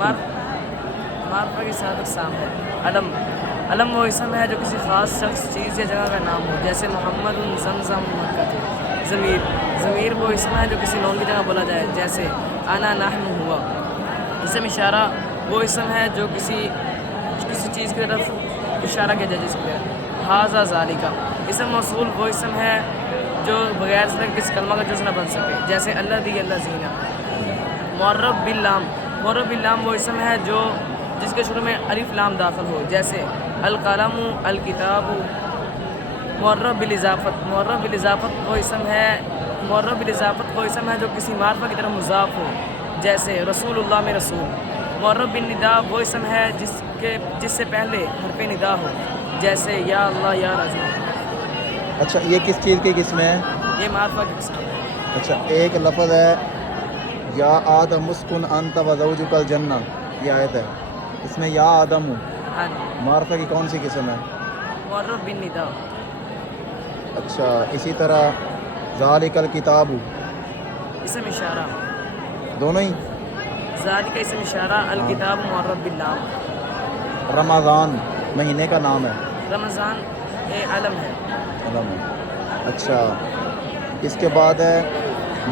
معرفہ کی 7 اقسام ہے۔ علم وہ اسم ہے جو کسی خاص شخص، چیز یا جگہ کا نام ہو، جیسے محمد زمزم مکہ تھے۔ ضمیر وہ اسم ہے جو کسی نون کی جگہ بولا جائے، جیسے انا نحن ہوا۔ اسم اشارہ وہ اسم ہے جو کسی چیز کی طرف اشارہ کیا جائے، جس کی طرف ھذا ذالک۔ اسم موصول وہ اسم ہے جو بغیر صرف کسی کلمہ کا جز نہ بن سکے، جیسے الذی الذین۔ معرب باللام وہ اسم ہے جس کے شروع میں الف لام داخل ہو، جیسے القلم الکتاب۔ معرب بالاضافت وہ اسم ہے جو کسی معرفہ کی طرف مضاف ہو، جیسے رسول اللہ میں رسول۔ معرب بالندا وہ اسم ہے جس سے پہلے حرف ندا ہو، جیسے یا اللہ یا رجل۔ اچھا، یہ کس چیز کی قسم ہے؟ یہ معرفہ کی قسم ہے۔ اچھا، ایک لفظ ہے یا آدم اسکن انت و زوجک الجنہ، یہ آیت ہے، اس میں یا آدم ہوں، ہاں جی، معرفہ کی کون سی قسم ہے؟ معرب بالندا۔ اچھا، اسی طرح ذالک الکتاب، اسم اشارہ، دونوں ہی؟ ذالک اسم اشارہ، الکتاب معرب باللام۔ رمضان مہینے کا نام ہے، رمضان علم ہے۔ علم ہے۔ اچھا، اس کے بعد ہے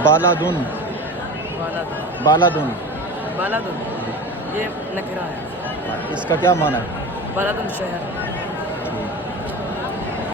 بالادن، بالادن یہ نکرہ ہے۔ اس کا کیا معنی ہے؟ بالادن شہر۔